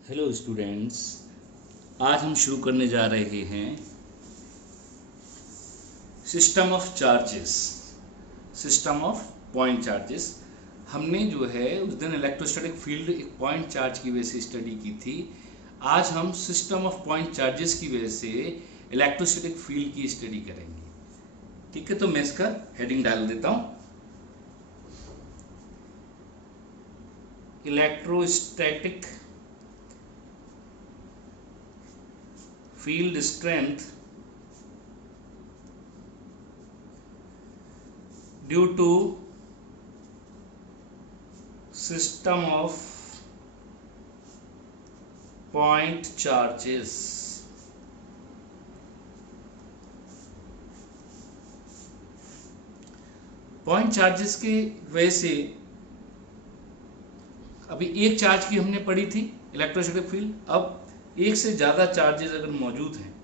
Hello students, आज हम शुरू करने जा रहे हैं system of charges, system of point charges. हमने जो है उस दिन इलेक्ट्रोस्टैटिक फील्ड एक पॉइंट चार्ज की वजह से स्टडी की थी। आज हम सिस्टम ऑफ पॉइंट चार्जेस की वजह से इलेक्ट्रोस्टैटिक फील्ड की स्टडी करेंगे। ठीक है, तो मैं इसका हेडिंग डाल देता हूँ, electrostatic field strength due to system of point charges। Point charges के वजह से अभी एक चार्ज की हमने पढ़ी थी इलेक्ट्रोस्टैटिक फील्ड, अब एक से ज़्यादा चार्जेस अगर मौजूद हैं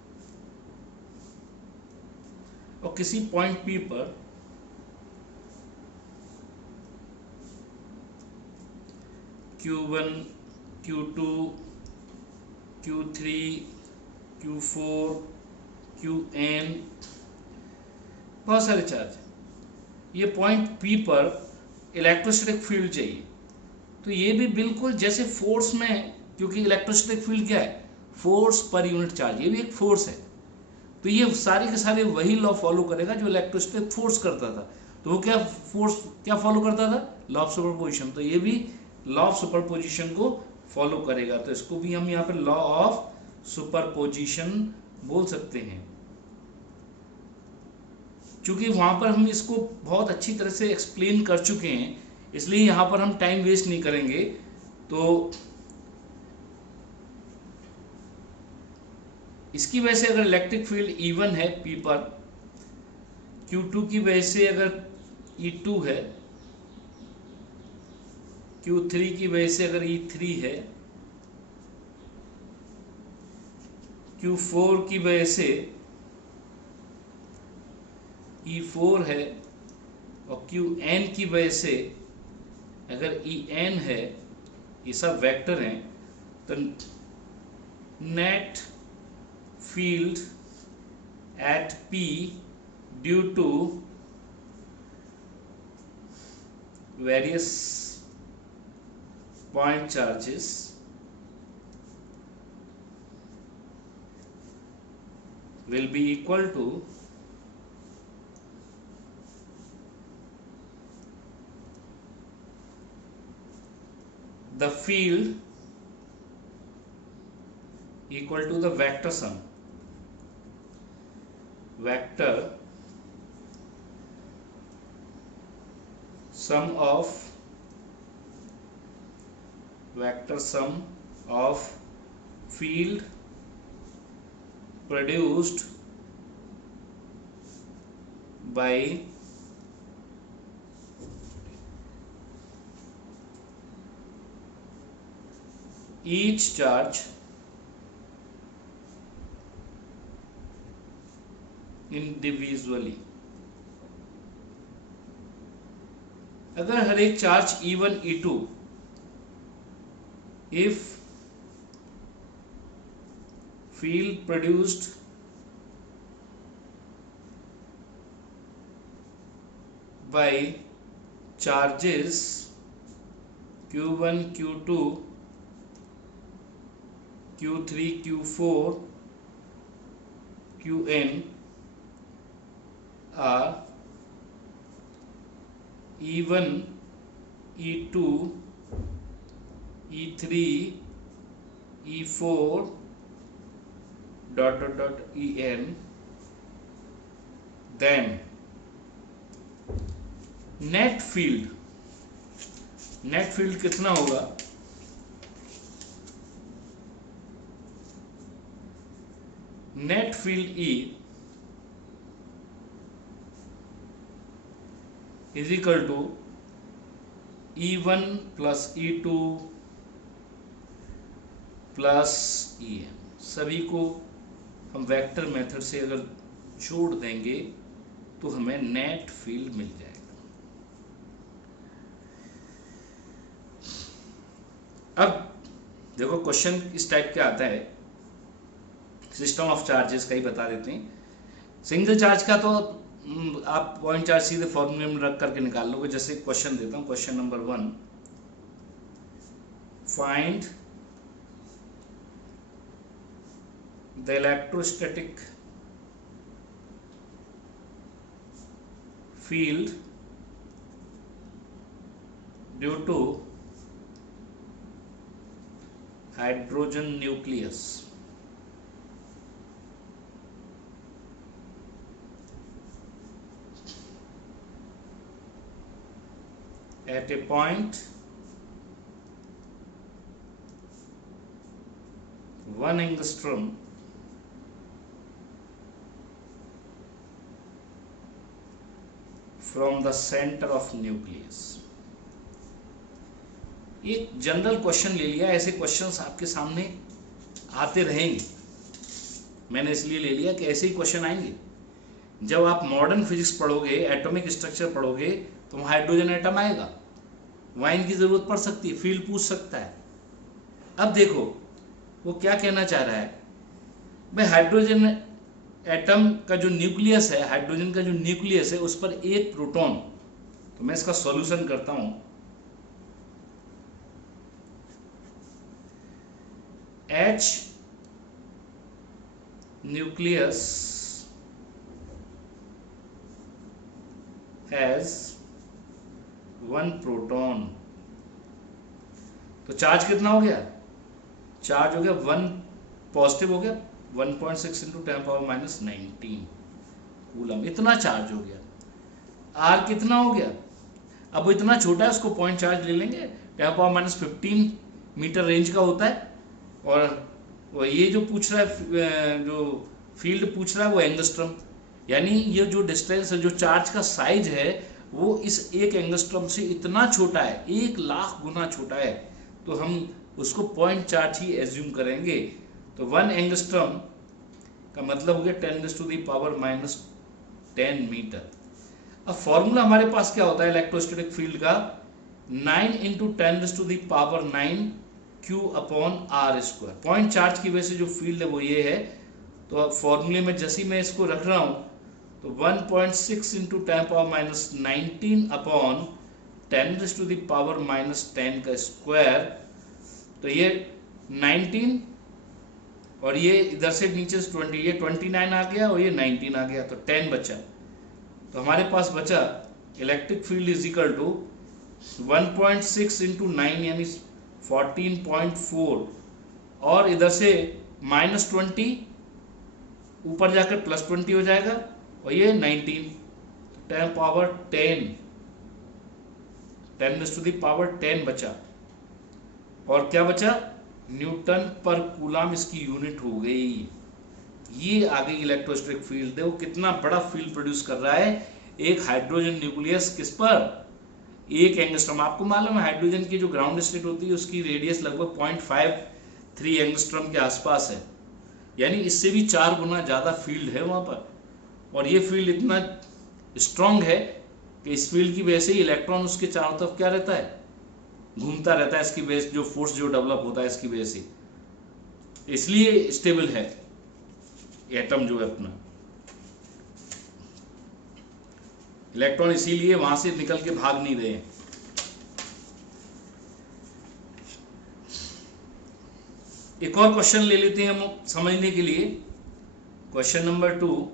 और किसी पॉइंट पी पर Q1, Q2, Q3, Q4, Qn बहुत सारे चार्ज हैं। ये पॉइंट पी पर इलेक्ट्रोस्टैटिक फील्ड चाहिए, तो ये भी बिल्कुल जैसे फोर्स में है, क्योंकि इलेक्ट्रोस्टैटिक फील्ड क्या है, फोर्स पर यूनिट चार्ज, ये भी एक फोर्स है। तो ये सारे के सारे वही लॉ फॉलो करेगा जो इलेक्ट्रोस्टैटिक फोर्स करता था। तो वो क्या फोर्स क्या फॉलो करता था, लॉ ऑफ सुपरपोजिशन। तो ये भी लॉ ऑफ सुपरपोजिशन को फॉलो करेगा, तो इसको भी हम यहाँ पे लॉ ऑफ सुपरपोजिशन बोल सकते हैं। क्योंकि वहां पर हम इसको बहुत अच्छी तरह से एक्सप्लेन कर चुके हैं, इसलिए यहाँ पर हम टाइम वेस्ट नहीं करेंगे। तो इसकी वजह से अगर इलेक्ट्रिक फील्ड E1 है P पर, Q2 की वजह से अगर E2 है, Q3 की वजह से अगर E3 है, Q4 की वजह से E4 है, और Qn की वजह से अगर En है, ये सब वेक्टर हैं, तो net field at P due to various point charges will be equal to the field equal to the vector sum of vector sum of field produced by each charge individually। अगर हर एक charge E1, E2 if field produced by charges Q1, Q2, Q3, Q4, Qn are E1, E2, E3, E4 En, then net field कितना होगा, net field E is equal to E1 plus E2 plus En। सभी को हम vector method से अगर जोड़ देंगे तो हमें नेट फील्ड मिल जाएगा। अब देखो क्वेश्चन इस टाइप के आता है, सिस्टम ऑफ चार्जेस का ही बता देते हैं। सिंगल चार्ज का तो आप पॉइंट चार्ज सीधे फॉर्मूले में रख करके निकाल लोगे। जैसे क्वेश्चन देता हूँ, question number 1, find the electrostatic field due to hydrogen nucleus at a point 1 angstrom from the center of nucleus। एक जनरल क्वेश्चन ले लिया, ऐसे क्वेश्चंस आपके सामने आते रहेंगे। मैंने इसलिए ले लिया कि ऐसे ही क्वेश्चन आएंगे। जब आप मॉडर्न फिजिक्स पढ़ोगे, एटॉमिक स्ट्रक्चर पढ़ोगे, तो वहाँ हाइड्रोजन एटम आएगा, वहाँ इनकी ज़रूरत पड़ सकती है, फील्ड पूछ सकता है। अब देखो वो क्या कहना चाह रहा है भाई, हाइड्रोजन एटम का जो न्यूक्लियस है, हाइड्रोजन का जो न्यूक्लियस है, उस पर एक प्रोटॉन। तो मैं इसका सॉल्यूशन करता हूं। H nucleus has 1 proton. तो चार्ज कितना हो गया? चार्ज हो गया 1 पॉजिटिव हो गया, 1.6 इंटू 10⁻⁻19 कूलम, इतना चार्ज हो गया। आर कितना हो गया? अब वो इतना छोटा है, उसको पॉइंट चार्ज ले लेंगे, 10⁻15 मीटर रेंज का होता है। और ये जो पूछ रहा है, जो फील्ड पूछ रहा है, वो एंगस्ट्रम, यानी ये जो डिस्टेंस है, जो चार्ज का साइज है, वो इस एक एंगस्ट्रम से इतना छोटा है, 1,00,000 गुना छोटा है। तो हम उसको पॉइंट चार्ज ही एज्यूम करेंगे। तो 1 एंगस्ट्रम का मतलब हो गया 10⁻⁻10 मीटर। अब फॉर्मूला हमारे पास क्या होता है इलेक्ट्रोस्टैटिक फील्ड का? 9 into 10⁻9 Q upon R square. Point charge की वजह से जो फील्ड है वो ये है। तो अब फॉर्मूले में जैसे ही मैं इसको रख रहा हूं, तो 1.6 इंटू 10⁻19 अपॉन 10⁻10 का स्क्वायर। तो ये 19 और ये इधर से नीचे से 20, ये 29 आ गया और ये 19 आ गया, तो 10 बचा। तो हमारे पास बचा electric field is equal to 1.6 into 9 यानी 14.4, और इधर से -20 ऊपर जाकर +20 हो जाएगा, और ये 19, 10 बचा। और क्या बचा? न्यूटन पर कूलम इसकी यूनिट हो गई। ये आ गई इलेक्ट्रोस्टैटिक फील्ड। देखो कितना बड़ा फील्ड प्रोड्यूस कर रहा है एक हाइड्रोजन न्यूक्लियस, किस पर? 1 एंगस्ट्रम। आपको मालूम है हाइड्रोजन की जो ग्राउंड स्टेट होती है उसकी रेडियस लगभग 0.53 एंगस्ट्रम के आसपास है, यानी इससे भी 4 गुना ज़्यादा फील्ड है वहाँ पर। और ये फील्ड इतना स्ट्रांग है कि इस फील्ड की वजह से ही इलेक्ट्रॉन उसके चारों तरफ क्या रहता है? घूमता रहता है। इसकी वजह से जो फोर्स जो डेवलप होता है इसकी वजह से, इसलिए स्टेबल है एटम जो है अपना। इलेक्ट्रॉन इसीलिए वहां से निकल के भाग नहीं रहे हैं। एक और क्वेश्चन ले लेते हैं हम समझने के लिए। क्वेश्चन नंबर 2,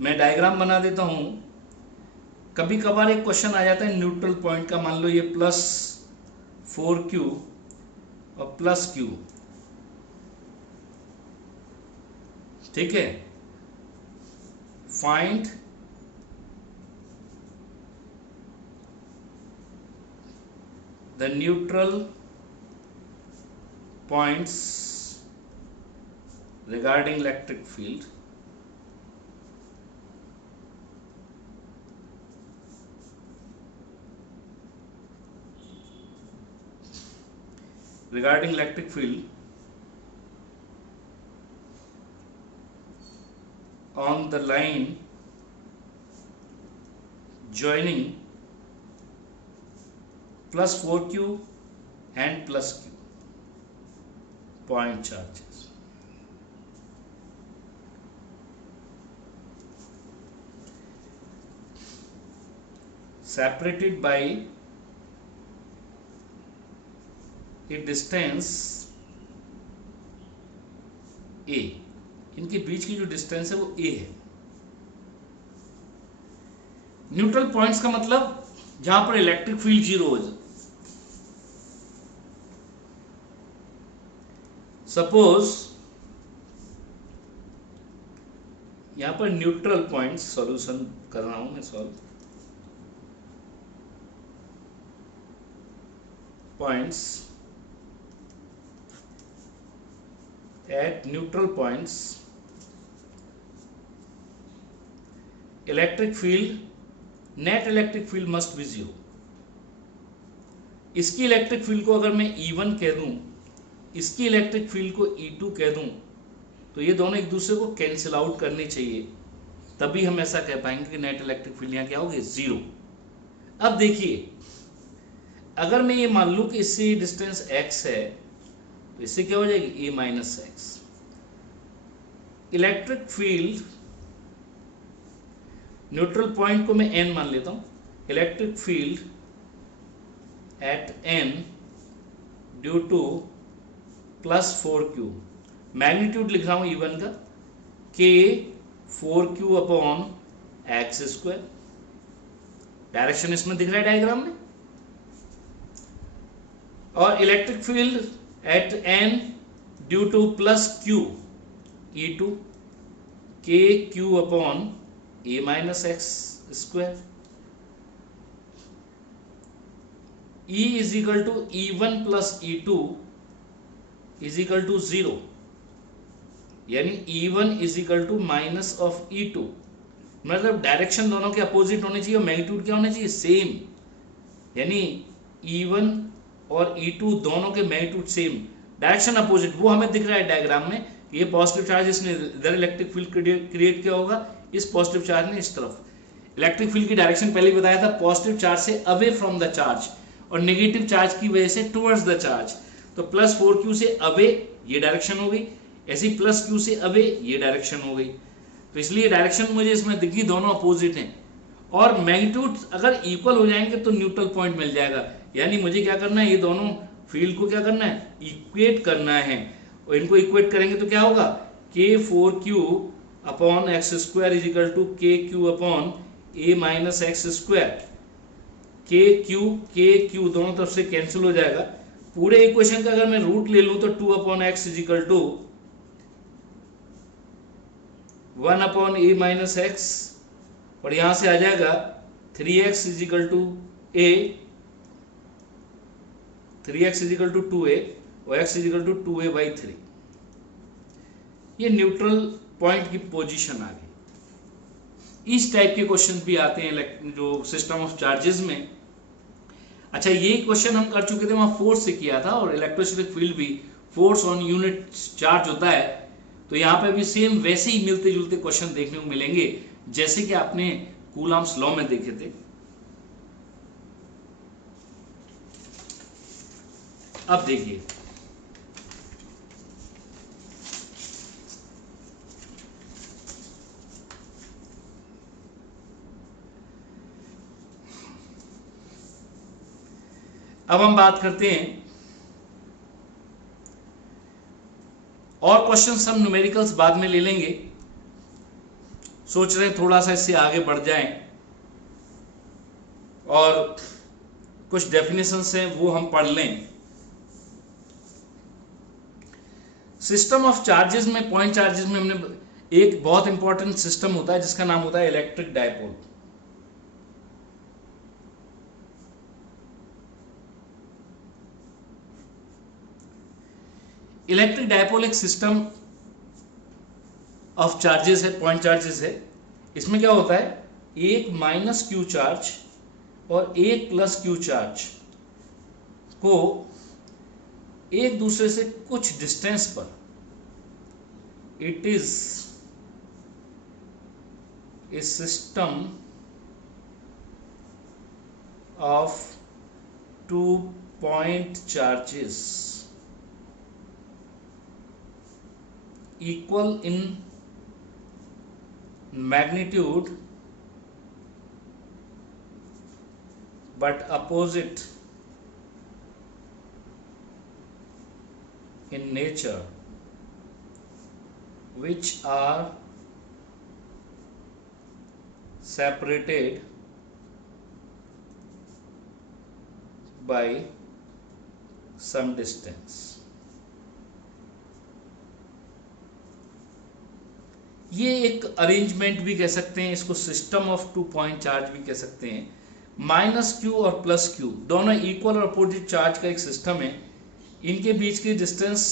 मैं डायग्राम बना देता हूं। कभी कभार एक क्वेश्चन आ जाता है न्यूट्रल पॉइंट का। मान लो ये +4Q और +Q, ठीक है। Find the neutral points regarding electric field on the line joining +4Q and +Q। point charges. Separated by a distance a, इनके बीच की जो डिस्टेंस है वो a है. न्यूट्रल पॉइंट्स का मतलब जहां पर इलेक्ट्रिक फील्ड जीरो हो जाए. सपोज यहां पर न्यूट्रल पॉइंट्स, सॉल्यूशन कर रहा हूं मैं, solve points at neutral points electric field, net electric field must be zero. इसकी इलेक्ट्रिक फील्ड को अगर मैं E1 कह दूं, इसकी इलेक्ट्रिक फील्ड को E2 कह दूं, तो ये दोनों एक दूसरे को कैंसिल आउट करनी चाहिए, तभी हम ऐसा कह पाएंगे कि नेट इलेक्ट्रिक फील्ड यहां क्या होगी, जीरो. अब देखिए, अगर मैं ये मान लूं कि इससे डिस्टेंस x है, तो इससे क्या हो जाएगी, a minus x. Electric field neutral point को मैं n मान लेता हूं. Electric field at n due to plus 4q, magnitude लिख रहा हूं E1 का, k 4q upon x square. Direction इसमें दिख रहा है डायग्राम में. और electric field at n due to plus q E2 k q upon a minus x square. E is equal to E1 plus E2 is equal to 0, यानी E1 is equal to minus of E2. मतलब direction दोनों के opposite होने चाहिए और magnitude क्या होने चाहिए, सेम. यानी E1 और E2 दोनों के मैग्नीट्यूड सेम, डायरेक्शन अपोजिट. वो हमें दिख रहा है डायग्राम में, ये पॉजिटिव चार्ज इसने इधर इलेक्ट्रिक फील्ड क्रिएट किया होगा, इस पॉजिटिव चार्ज ने इस तरफ. इलेक्ट्रिक फील्ड की डायरेक्शन पहले ही बताया था, पॉजिटिव चार्ज से अवे फ्रॉम द चार्ज और नेगेटिव चार्ज की वजह से टुवर्ड्स द चार्ज. तो प्लस 4q से अवे ये डायरेक्शन हो गई, ऐसी प्लस q से अवे ये डायरेक्शन हो गई. तो इसलिए डायरेक्शन मुझे इसमें दिखी, दोनों अपोजिट हैं. और मैग्नीट्यूड अगर इक्वल हो जाएंगे तो न्यूट्रल पॉइंट मिल जाएगा. यानी मुझे क्या करना है, ये दोनों फील्ड को क्या करना है, इक्वेट करना है. और इनको इक्वेट करेंगे तो क्या होगा, k 4q upon x square is equal to k q upon a minus x square. K q दोनों तरफ से कैंसिल हो जाएगा. पूरे इक्वेशन का अगर मैं रूट ले लूं तो 2 upon X is equal to 1 upon a minus X, और यहां से आ जाएगा 3x is equal to a, 3x is equal to 2a और x is equal to 2a by 3. ये न्यूट्रल पॉइंट की पोजीशन आ गई. इस टाइप के क्वेश्चन भी आते हैं जो सिस्टम ऑफ चार्जेस में. अच्छा, ये क्वेश्चन हम कर चुके थे, वहां फोर्स से किया था, और इलेक्ट्रोस्टैटिक फील्ड भी फोर्स ऑन यूनिट चार्ज होता है. तो यहाँ पे भी सेम वैसे ही मिलते जुलते क्वेश्चन देखने को मिलेंगे जैसे कि आपने कूलम्स लॉ में देखे थे. अब देखिए, अब हम बात करते हैं और क्वेश्चंस. हम न्यूमेरिकल्स बाद में ले लेंगे, सोच रहे हैं थोड़ा सा इससे आगे बढ़ जाएं, और कुछ डेफिनेशंस हैं वो हम पढ़ लें. सिस्टम ऑफ चार्जेस में, पॉइंट चार्जेस में हमने एक बहुत इंपॉर्टेंट सिस्टम होता है जिसका नाम होता है इलेक्ट्रिक डायपोल. इलेक्ट्रिक डायपोल एक सिस्टम ऑफ चार्जेस है, पॉइंट चार्जेस है. इसमें क्या होता है, एक माइनस क्यू चार्ज और एक प्लस क्यू चार्ज को एक दूसरे से कुछ डिस्टेंस पर, it is a system of two point charges equal in magnitude but opposite in nature, which are separated by some distance. ये एक अरेंजमेंट भी कह सकते हैं, इसको system of two point charge भी कह सकते हैं। माइनस क्यू और प्लस क्यू दोनों इक्वल और अपोजिट चार्ज का एक सिस्टम है। इनके बीच की डिस्टेंस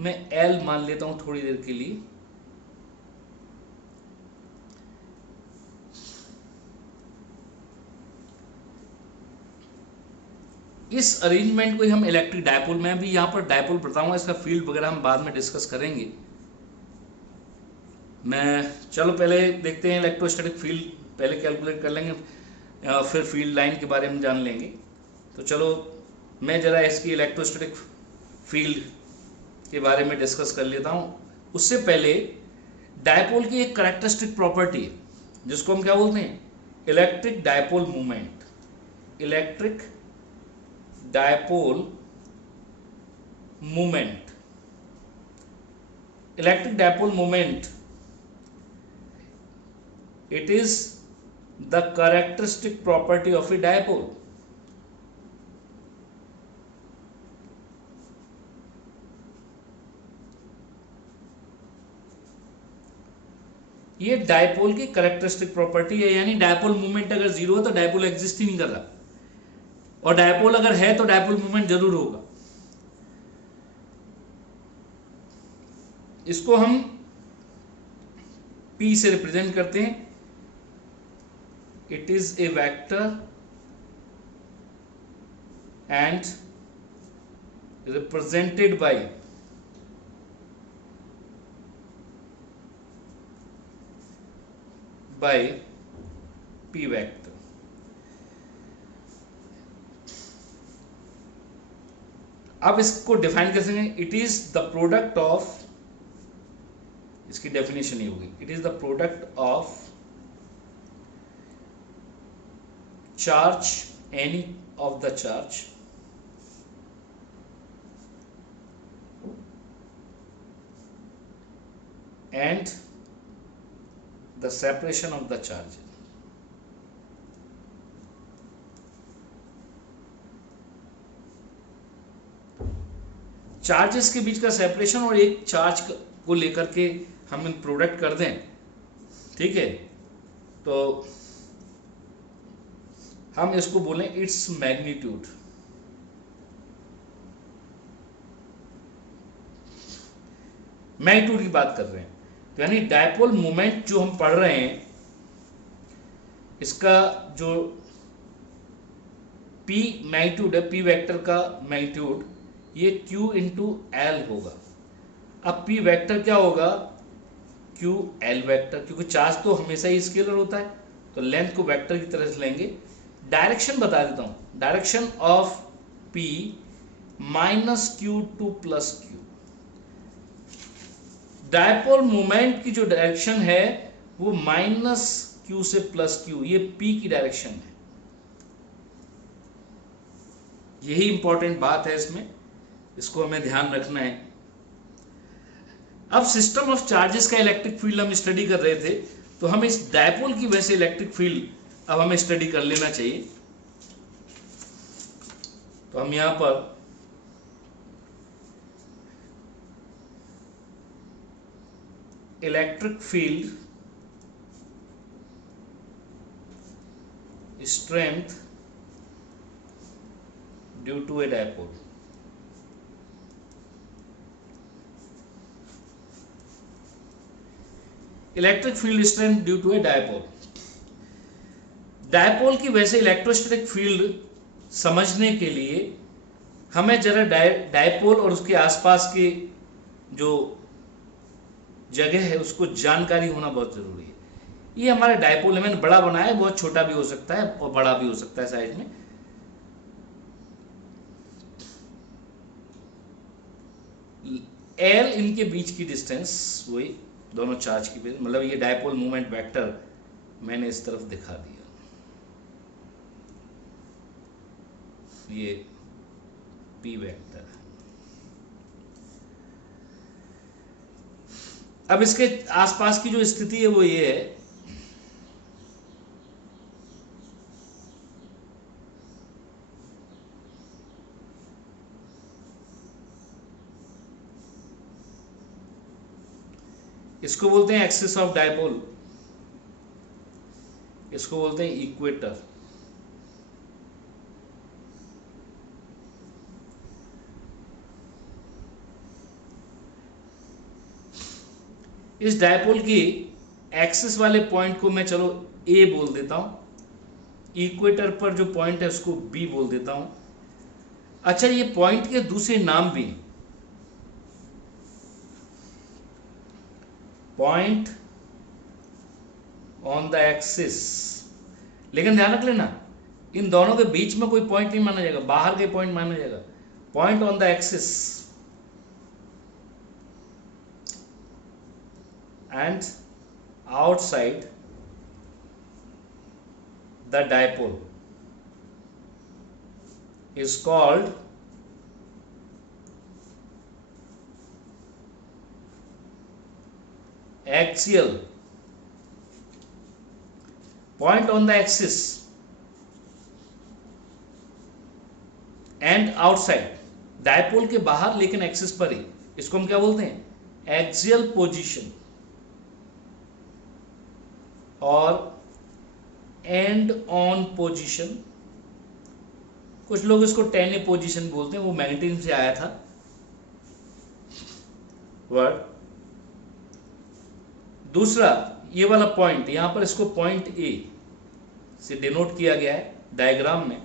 मैं L मान लेता हूं थोड़ी देर के लिए। इस अरेंजमेंट को हम इलेक्ट्रिक डायपोल, मैं भी यहां पर डायपोल बताऊंगा, इसका फील्ड वगैरह हम बाद में डिस्कस करेंगे। चलो पहले देखते हैं इलेक्ट्रोस्टैटिक फील्ड, पहले कैलकुलेट कर लेंगे, फिर फील्ड लाइन के बारे में जान लेंगे। तो चलो मैं ज़रा इसकी इलेक्ट्रोस्टैटिक फील्ड के बारे में डिस्कस कर लेता हूँ। उससे पहले डायपोल की एक कैरेक्टरिस्टिक प्रॉपर्टी है जिसको हम क्या बोलते हैं, electric dipole movement. Electric dipole movement, electric dipole movement, it is the characteristic property of a dipole. ये डायपोल की कैरेक्टरिस्टिक प्रॉपर्टी है, यानी डायपोल मूवमेंट अगर जीरो है तो डायपोल एग्जिस्ट ही नहीं कर रहा, और डायपोल अगर है तो डायपोल मूवमेंट जरूर होगा। इसको हम P से रिप्रेजेंट करते हैं। It is a vector and represented by P vector. अब इसको डिफाइन कर सकें, it is the product of, इसकी डेफिनेशन ये होगी, it is the product of charge, any of the charge and the separation of the charge. Charges के बीच का separation और एक चार्ज को लेकर के हम इन प्रोडक्ट कर दें, ठीक है, तो हम इसको बोलें इट्स मैग्नीट्यूड। मैग्नीट्यूड की बात कर रहे हैं, तो यानी डायपोल मोमेंट जो हम पढ़ रहे हैं, इसका जो P मैग्नीट्यूड है, P वेक्टर का मैग्नीट्यूड, ये Q इंटू एल होगा। अब P वेक्टर क्या होगा, Q L वेक्टर, क्योंकि चार्ज तो हमेशा ही स्केलर होता है, तो लेंथ को वेक्टर की तरह से लेंगे। डायरेक्शन बता देता हूं, direction of P minus Q to plus Q। Dipole moment की जो डायरेक्शन है वो माइनस Q से प्लस Q, ये P की डायरेक्शन है। यही इंपॉर्टेंट बात है इसमें, इसको हमें ध्यान रखना है। अब सिस्टम ऑफ चार्जेस का इलेक्ट्रिक फील्ड हम स्टडी कर रहे थे, तो हम इस डायपोल की वजह से इलेक्ट्रिक फील्ड अब हमें स्टडी कर लेना चाहिए। तो हम यहां पर electric field strength due to a dipole, electric field strength due to a dipole. Dipole की वजह से इलेक्ट्रोस्टैटिक फील्ड समझने के लिए हमें जरा डायपोल और उसके आसपास की जो जगह है उसको जानकारी होना बहुत जरूरी है। ये हमारा डायपोल है, मैंने बड़ा बनाया है, बहुत छोटा भी हो सकता है और बड़ा भी हो सकता है साइज में। एल इनके बीच की डिस्टेंस, वही दोनों चार्ज की बीच, मतलब ये डायपोल मोमेंट वेक्टर मैंने इस तरफ दिखा दिया, ये पी वेक्टर। अब इसके आसपास की जो स्थिति है वो ये है, इसको बोलते हैं एक्सिस ऑफ डायपोल, इसको बोलते हैं इक्वेटर। इस डायपोल की एक्सिस वाले पॉइंट को मैं चलो ए बोल देता हूं, इक्वेटर पर जो पॉइंट है उसको बी बोल देता हूं। अच्छा, ये पॉइंट के दूसरे नाम भी, पॉइंट ऑन द एक्सिस, लेकिन ध्यान रख लेना इन दोनों के बीच में कोई पॉइंट नहीं माना जाएगा, बाहर के पॉइंट माना जाएगा। Point on the axis and outside the dipole is called axial, point on the axis and outside, dipole के बाहर लेकिन एक्सिस पर ही, इसको हम क्या बोलते हैं, एक्सियल पोजीशन और एंड ऑन पोजीशन। कुछ लोग इसको टेन ए पोजीशन बोलते हैं, वो मैग्नेटिज्म से आया था वर्ड। दूसरा ये वाला पॉइंट, यहां पर इसको पॉइंट ए से डिनोट किया गया है डायग्राम में।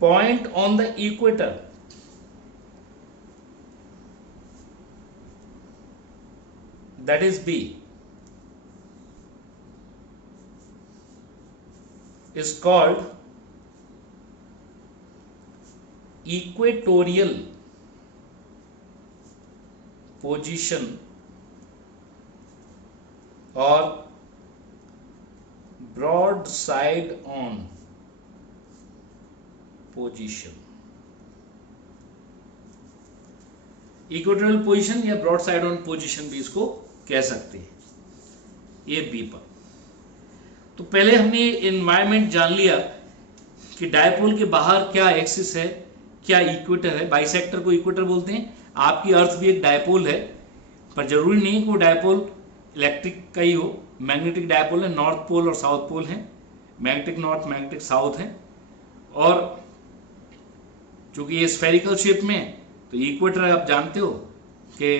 Point on the equator, that is B, is called equatorial position और broad side on position. Equatorial position या ब्रॉड साइड ऑन पोजीशन भी इसको कह सकते हैं, ये बी पर। तो पहले हमने एनवायरमेंट जान लिया कि डायपोल के बाहर क्या एक्सिस है, क्या इक्वेटर है। बाइसेक्टर को इक्वेटर बोलते हैं। आपकी अर्थ भी एक डायपोल है, पर जरूरी नहीं कि वो डायपोल इलेक्ट्रिक का ही हो, मैग्नेटिक डायपोल है। नॉर्थ पोल और साउथ पोल हैं, मैग्नेटिक नॉर्थ मैग्नेटिक साउथ है। और चूंकि ये स्फेरिकल शेप में है तो इक्वेटर आप जानते हो कि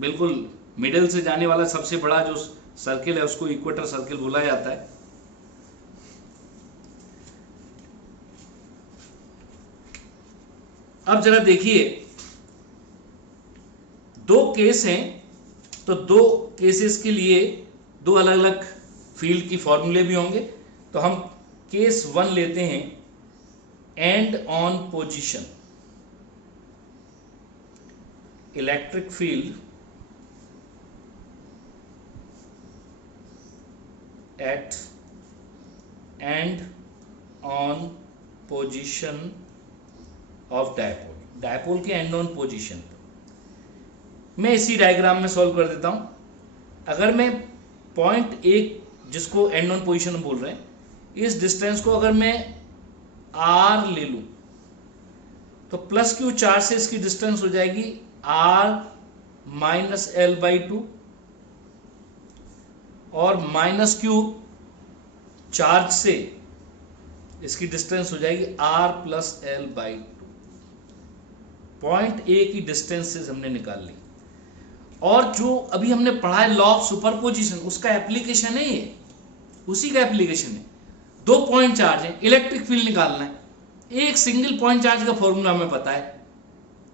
बिल्कुल मिडिल से जाने वाला सबसे बड़ा जो सर्किल है उसको इक्वेटर सर्किल बोला जाता है। अब जरा देखिए, दो केस हैं, तो दो केसेस के लिए दो अलग अलग फील्ड की फॉर्मूले भी होंगे। तो हम केस वन लेते हैं, and on position, electric field eight and on position of dipole, dipole के एंड ऑन पोजीशन। मैं इसी डायग्राम में सॉल्व कर देता हूं। अगर मैं पॉइंट एक, जिसको एंड ऑन पोजीशन बोल रहे हैं, इस डिस्टेंस को अगर मैं आर ले लूं तो प्लस क्यू चार्ज से इसकी डिस्टेंस हो जाएगी R minus L by two, और माइनस क्यू चार्ज से इसकी डिस्टेंस हो जाएगी R plus L by two. Point A की डिस्टेंसेस हमने निकाल ली। और जो अभी हमने पढ़ा है लॉ ऑफ सुपरपोजिशन, उसका एप्लीकेशन है ये, उसी का एप्लीकेशन है। दो पॉइंट चार्ज है, इलेक्ट्रिक फील्ड निकालना है। एक सिंगल पॉइंट चार्ज का फॉर्मूला हमें पता है,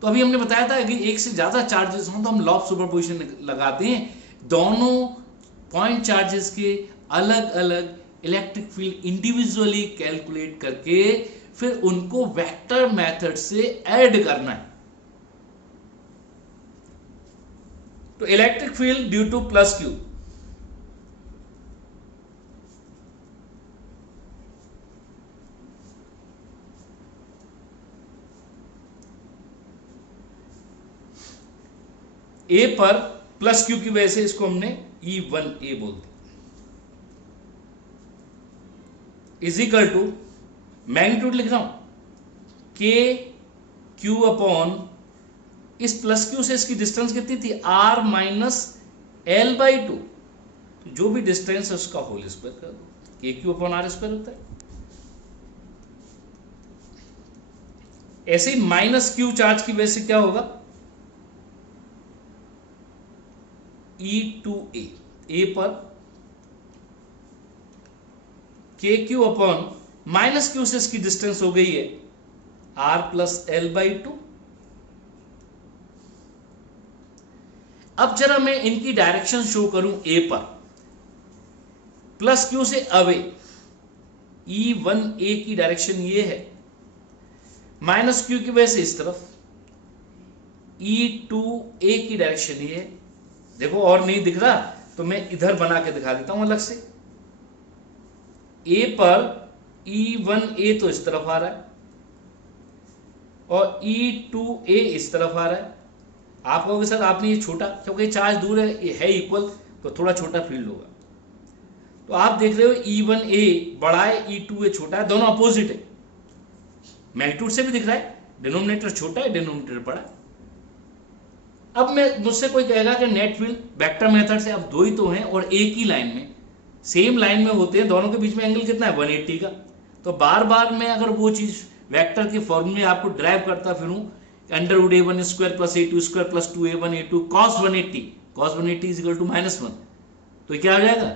तो अभी हमने बताया था कि एक से ज्यादा चार्जेस हों तो हम लॉ ऑफ सुपरपोजिशन लगाते हैं। दोनों पॉइंट चार्जेस के अलग अलग इलेक्ट्रिक फील्ड इंडिविजुअली कैलकुलेट करके फिर उनको वेक्टर मेथड से ऐड करना है। तो electric field due to plus q, A पर प्लस क्यू की वजह से इसको हमने E1A बोल दिया, इज इक्वल टू मैग्नीट्यूड लिख रहा हूं के क्यू अपॉन, इस प्लस क्यू से इसकी डिस्टेंस कितनी थी R minus L by two, जो भी डिस्टेंस है उसका होल स्क्वायर कर दो, के क्यू अपॉन R स्क्वायर होता है। ऐसे ही माइनस क्यू चार्ज की वजह से क्या होगा, E2A, ए पर के क्यू अपॉन माइनस क्यू से इसकी डिस्टेंस हो गई है R plus L by two. अब जरा मैं इनकी डायरेक्शन शो करूं, ए पर प्लस क्यू से अवे, E1A की डायरेक्शन ये है, माइनस क्यू की वजह से इस तरफ, E2A की डायरेक्शन ये है। देखो और नहीं दिख रहा तो मैं इधर बना के दिखा देता हूं अलग से, ए पर E1A तो इस तरफ आ रहा है और E2A इस तरफ आ रहा है। आप कहोगे सर आपने ये छोटा, क्योंकि चार्ज दूर है, ये है इक्वल तो थोड़ा छोटा फील्ड होगा। तो आप देख रहे हो E1A बड़ा है, E2A छोटा है, दोनों अपोजिट है, मैग्नीट्यूड से भी दिख रहा है, डिनोमिनेटर छोटा है डिनोमिनेटर बड़ा है। अब मैं मुझसे कोई कहेगा कि नेट फील्ड वेक्टर मेथड से, अब दो ही तो हैं और एक ही लाइन में, सेम लाइन में होते हैं, दोनों के बीच में एंगल कितना है 180 का। तो बार बार मैं अगर वो चीज वेक्टर के फॉर्मूले आपको ड्राइव करता फिरूं, under root A1 square plus A2 square plus 2A1A2 cos 180, cos 180 is equal to -1, तो क्या आ जाएगा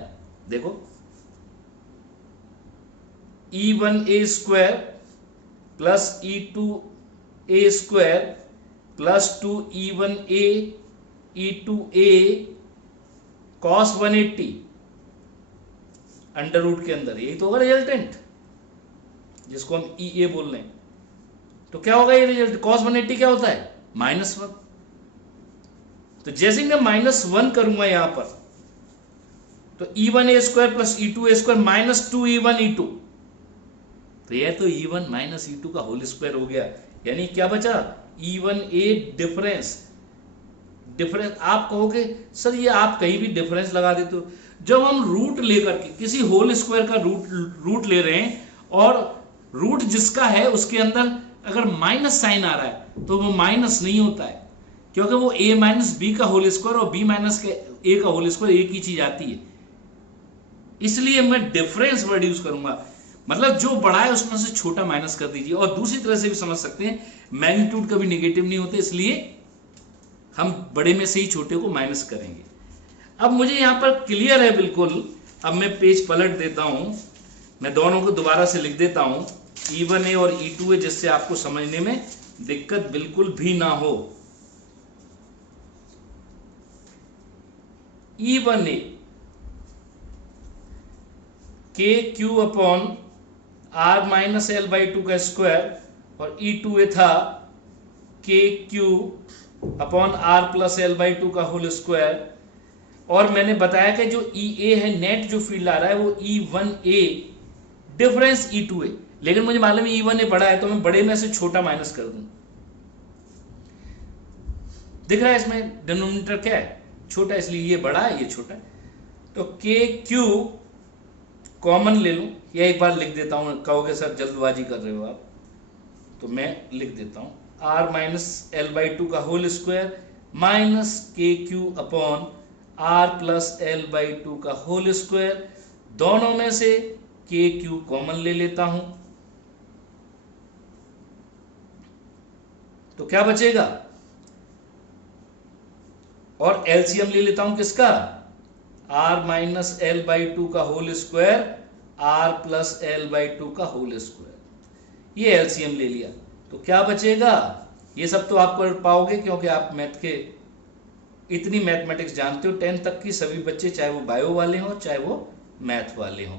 देखो, E1A square plus E2A square plus 2E1A E2A cos 180 under root के अंदर, यही तो होगा रिजल्टेंट जिसको हम EA बोल रहे हैं। तो क्या होगा ये रिजल्ट, cos 180 क्या होता है -1। तो जैसे मैं -1 करूंगा यहां पर, तो E1A square plus E2A square minus 2E1E2, तो यह तो E1 माइनस E2 का होल स्क्वायर हो गया, यानी क्या बचा E1A डिफरेंस। आप कहोगे सर ये आप कहीं भी डिफरेंस लगा देते हो, जब हम रूट लेकर के किसी होल स्क्वायर का रूट ले रहे हैं और रूट जिसका है उसके अंदर अगर माइनस साइन आ रहा है तो वो माइनस नहीं होता है, क्योंकि वो a माइनस बी का होल स्क्वायर और b माइनस ए का होल स्क्वायर एक ही चीज आती है, इसलिए मैं डिफरेंस वर्ड यूज करूंगा। मतलब जो बड़ा है उसमें से छोटा माइनस कर दीजिए। और दूसरी तरह से भी समझ सकते हैं, मैग्नीट्यूड कभी नेगेटिव नहीं होते, इसलिए हम बड़े में से ही छोटे को माइनस करेंगे। अब मुझे यहां पर क्लियर है बिल्कुल, अब मैं पेज पलट देता हूं, मैं दोनों को दोबारा से लिख देता हूं, E1A और E2A, जिससे आपको समझने में दिक्कत बिल्कुल भी ना हो। E1A के q upon R minus L by 2 का स्क्वायर, और E2A था के q upon R plus L by 2 का होल स्क्वायर। और मैंने बताया कि जो EA है नेट जो फील्ड आ रहा है वो E1A डिफरेंस E2A, लेकिन मुझे मालूम है E1A बड़ा है तो मैं बड़े में से छोटा माइनस कर दूं। दिख रहा है इसमें डिनोमिनेटर क्या है छोटा, इसलिए ये बड़ा है ये छोटा है। तो के क्यू कॉमन ले लूं या एक बार लिख देता हूं, कहोगे सर जल्दबाजी कर रहे हो आप, तो मैं लिख देता हूं R माइनस L बाई 2 का होल स्क्वायर माइनस के q upon R plus L by 2 का होल स्क्वायर, दोनों में से के क्यू कॉमन ले लेता हूं तो क्या बचेगा, और एलसीएम ले लेता हूं किसका, R माइनस L बाई 2 का whole square R plus L by 2 का होल स्क्वायर, ये एलसीएम ले लिया तो क्या बचेगा। ये सब तो आप कर पाओगे क्योंकि आप मैथ के इतनी मैथमेटिक्स जानते हो, 10 तक की सभी बच्चे, चाहे वो बायो वाले हों चाहे वो मैथ वाले हों।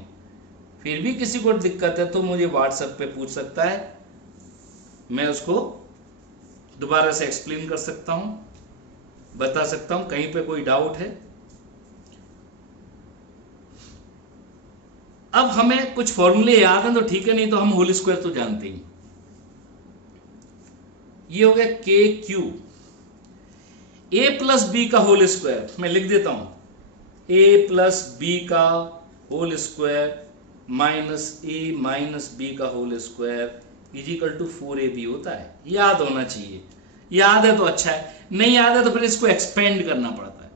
फिर भी किसी को दिक्कत है तो मुझे व्हाट्सएप पे पूछ सकता है, मैं उसको दोबारा से एक्सप्लेन कर सकता हूं। बता सकता हूं। कहीं पे कोई डाउट है? अब हमें कुछ फॉर्मूले याद हैं तो ठीक है, नहीं तो हम होल स्क्वायर तो जानते ही। ये हो गया के क्यू ए प्लस बी का होल स्क्वायर, मैं लिख देता हूं, ए प्लस बी का whole square minus A minus B का whole square is equal to 4ab होता है। याद होना चाहिए। याद है तो अच्छा है, नहीं याद है तो फिर इसको एक्सपेंड करना पड़ता है।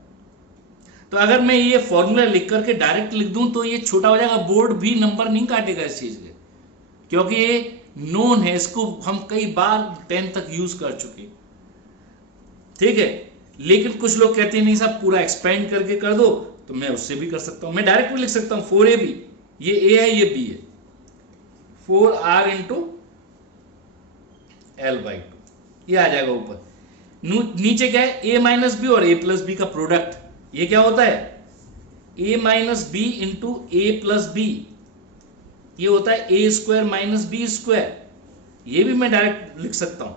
तो अगर मैं ये फॉर्मूला लिख करके डायरेक्ट लिख दूं तो ये छोटा हो जाएगा, बोर्ड भी नंबर नहीं काटेगा इस चीज के, क्योंकि ये नोन है, इसको हम कई बार 10 तक यूज कर चुके। ठीक है, लेकिन कुछ लोग कहते हैं नहीं साहब पूरा एक्सपेंड करके कर दो, तो मैं उससे भी कर सकता हूं। मैं डायरेक्ट भी लिख सकता हूं 4ab, ये a है ये b है, 4r इंटू l/2, ये आ जाएगा ऊपर। नीचे क्या है, a माइनस बी और a प्लस बी का प्रोडक्ट, ये क्या होता है a minus B into A plus B, ये होता है a square minus B square. ये भी मैं डायरेक्ट लिख सकता हूं,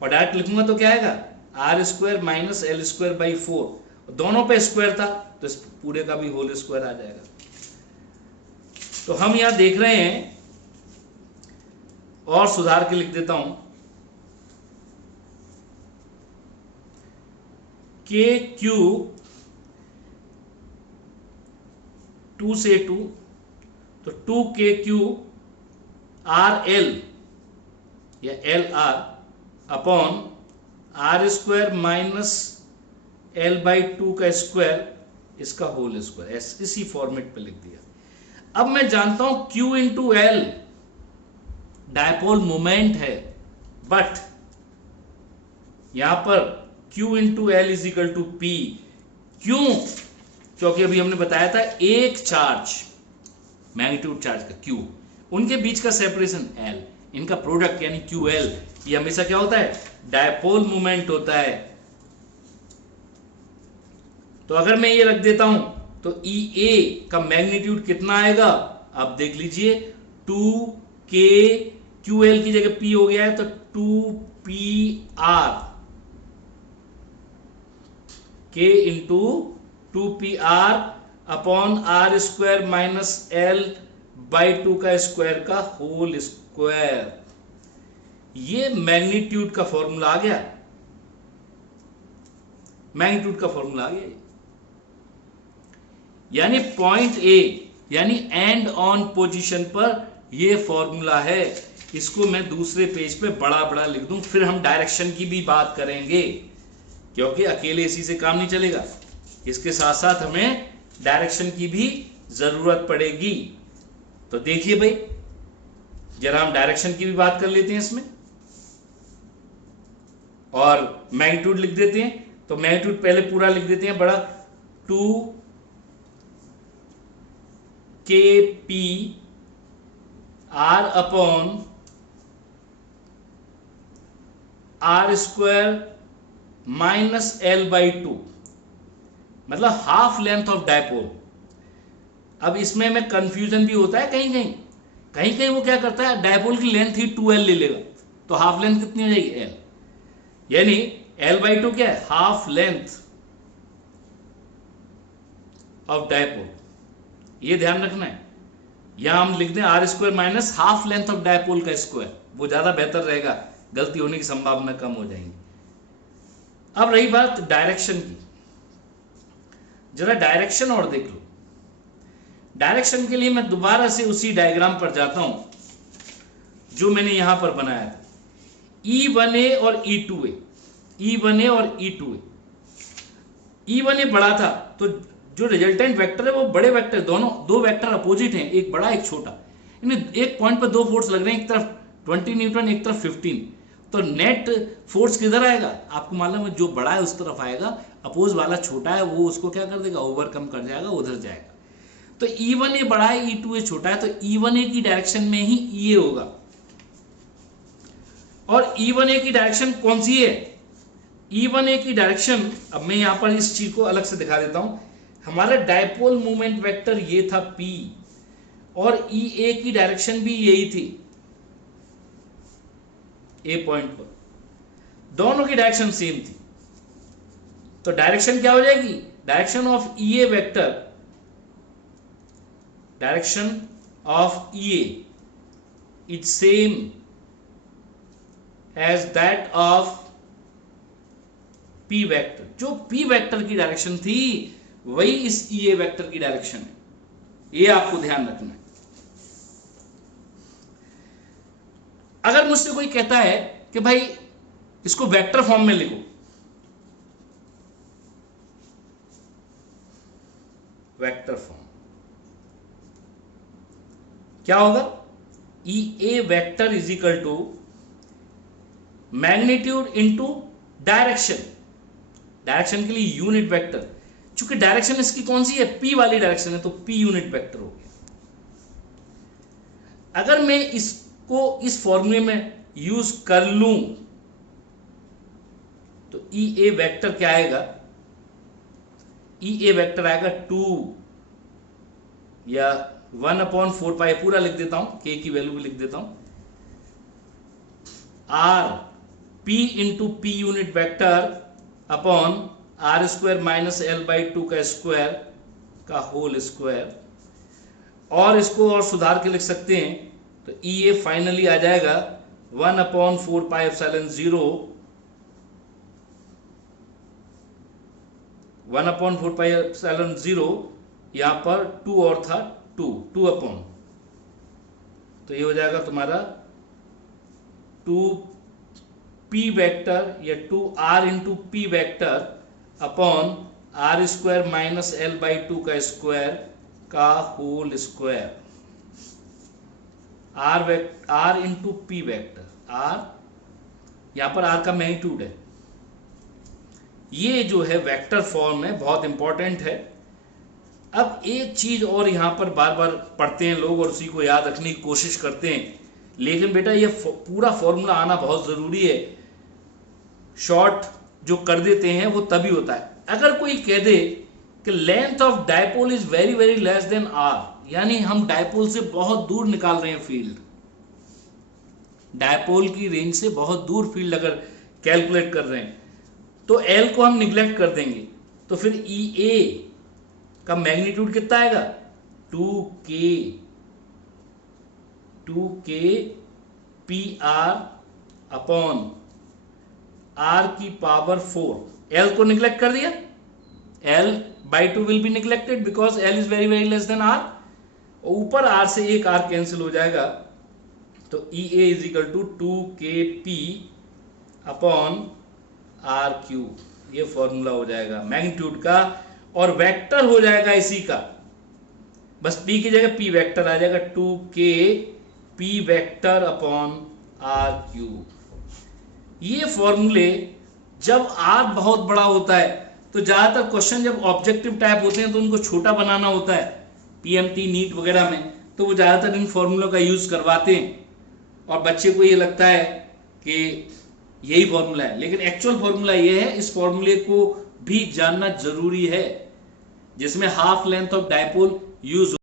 और डायरेक्ट लिखूंगा तो क्या आएगा, R square minus L square by 4, दोनों पे स्क्वायर था तो इस पूरे का भी होल स्क्वायर आ जाएगा। तो हम यहां देख रहे हैं, और सुधार के लिख देता हूं, के क्यू 2 से 2, तो 2k क्यू आर एल या L R upon R square minus l/2 का स्क्वायर, इसका होल स्क्वायर, इसी फॉर्मेट पे लिख दिया। अब मैं जानता हूं Q into L dipole moment है, बट यहां पर Q into L is equal to P. क्यों? क्योंकि अभी हमने बताया था एक चार्ज, मैग्नीट्यूड चार्ज का Q, उनके बीच का सेपरेशन L, इनका प्रोडक्ट यानी QL, ये हमेशा क्या होता है, डायपोल मोमेंट होता है। तो अगर मैं ये रख देता हूं तो EA का मैग्नीट्यूड कितना आएगा, आप देख लीजिए, 2k QL की जगह P हो गया है तो 2PR, K into 2PR upon R square minus l/2 का स्क्वायर का होल स्क्वायर। ये मैग्नीट्यूड का फॉर्मूला आ गया, मैग्नीट्यूड का फॉर्मूला आ गया। यानी पॉइंट ए यानी एंड ऑन पोजीशन पर ये फॉर्मूला है। इसको मैं दूसरे पेज पे बड़ा बड़ा लिख दूं, फिर हम डायरेक्शन की भी बात करेंगे, क्योंकि अकेले इसी से काम नहीं चलेगा, इसके साथ साथ हमें डायरेक्शन की भी जरूरत पड़ेगी। तो देखिए भाई, जरा हम डायरेक्शन की भी बात कर लेते हैं इसमें, और मैग्नीट्यूड लिख देते हैं। तो मैग्नीट्यूड पहले पूरा लिख देते हैं बड़ा, 2kp r upon R square minus l/2, मतलब हाफ लेंथ ऑफ डायपोल। अब इसमें में कंफ्यूजन भी होता है, कहीं कहीं वो क्या करता है, डायपोल की लेंथ ही 2l ले लेगा, तो हाफ लेंथ कितनी हो जाएगी, l, यानी l/2 क्या है, हाफ लेंथ ऑफ डायपोल। ये ध्यान रखना है, यहां हम लिख दें R square minus half length of dipole का स्क्वायर, वो ज्यादा बेहतर रहेगा, गलती होने की संभावना कम हो जाएंगी। अब रही बात डायरेक्शन की, जरा डायरेक्शन और देख लो। डायरेक्शन के लिए मैं दोबारा से उसी डायग्राम पर जाता हूं जो मैंने यहां पर बनाया था, E1a और E2a, E1a और E2a। E1a बड़ा था तो जो रिजल्टेंट वेक्टर है वो बड़े वेक्टर, दोनों दो वेक्टर अपोजिट हैं, एक बड़ा एक छोटा, इन्हें एक पॉइंट पर दो फोर्स लग रहे हैं, एक तरफ 20 न्यूटन एक तरफ 15, तो नेट फोर्स किधर आएगा, आपको मालूम है, जो बड़ा है उस तरफ आएगा, अपोज वाला छोटा है वो उसको क्या कर देगा, ओवरकम कर जाएगा, उधर जाएगा। तो E1a बड़ा है E2a छोटा है, तो E1a की डायरेक्शन में ही ये होगा। और E1a की डायरेक्शन कौन सी है, E1a की डायरेक्शन, अब मैं यहां पर इस चीज को अलग से दिखा देता हूं। हमारा डायपोल मूवमेंट वेक्टर ये था P, और EA की डायरेक्शन भी यही थी, ए पॉइंट पर दोनों की डायरेक्शन सेम थी। तो डायरेक्शन क्या हो जाएगी, direction of E A vector, direction of E A is same as that of P vector. जो पी वेक्टर की डायरेक्शन थी वही इस ई ए वेक्टर की डायरेक्शन है, ये आपको ध्यान रखना है। अगर मुझसे कोई कहता है कि भाई इसको वेक्टर फॉर्म में लिखो, वेक्टर फॉर्म क्या होगा, E A vector is equal to magnitude into direction, direction के लिए यूनिट वेक्टर, चूंकि डायरेक्शन इसकी कौन सी है, पी वाली डायरेक्शन है, तो पी यूनिट वेक्टर हो गया। अगर मैं इसको इस फॉर्मूले में यूज कर लूं तो ई ए वेक्टर क्या आएगा, ई ए वेक्टर आएगा 2 या 1/4 पूरा लिख देता हूं, के की वैल्यू भी लिख देता हूं, R P into P unit vector upon R square minus L by 2 का स्क्वायर का होल स्क्वायर। और इसको और सुधार के लिख सकते हैं, तो ई ए फाइनली आ जाएगा 1/4 यहां पर 2 और था 2 अपॉन, तो ये हो जाएगा तुम्हारा 2p वेक्टर या 2r into P vector upon R square minus L by 2 का स्क्वायर का whole square. R into P vector, R यहां पर आर का मैग्नीट्यूड है, ये जो है वेक्टर फॉर्म है, बहुत इंपॉर्टेंट है। अब एक चीज और यहां पर बार बार पढ़ते हैं लोग और उसी को याद रखने की कोशिश करते हैं, लेकिन बेटा ये पूरा फॉर्मूला आना बहुत जरूरी है, शॉर्ट जो कर देते हैं वो तभी होता है। अगर कोई कह दे कि length of dipole is very very less than R, यानी हम डायपोल से बहुत दूर निकाल रहे हैं फील्ड, डायपोल की रेंज से बहुत दूर फील्ड अगर कैलकुलेट कर रहे हैं, तो एल को हम निग्लेक्ट कर देंगे, तो फिर ई ए का मैग्नीट्यूड कितना आएगा, 2k P R upon R की पावर 4। एल को निग्लेक्ट कर दिया, L by 2 will be neglected because L is very very less than R, ऊपर आर से एक आर कैंसिल हो जाएगा, तो E A is equal to 2kp upon R cube, ये फॉर्मूला हो जाएगा मैग्नीट्यूड का, और वेक्टर हो जाएगा इसी का, बस p की जगह p वेक्टर आ जाएगा, 2kp vector upon R cube. ये फॉर्मूले जब r बहुत बड़ा होता है, तो ज्यादातर क्वेश्चन जब ऑब्जेक्टिव टाइप होते हैं तो उनको छोटा बनाना होता है, पीएमटी नीट वगैरह में, तो वो ज्यादातर इन फॉर्मूलों का यूज करवाते हैं और बच्चे को ये लगता है कि यही फॉर्मूला है, लेकिन एक्चुअल फॉर्मूला ये है। इस फॉर्मूले को भी जानना जरूरी है, जिसमें half length of dipole use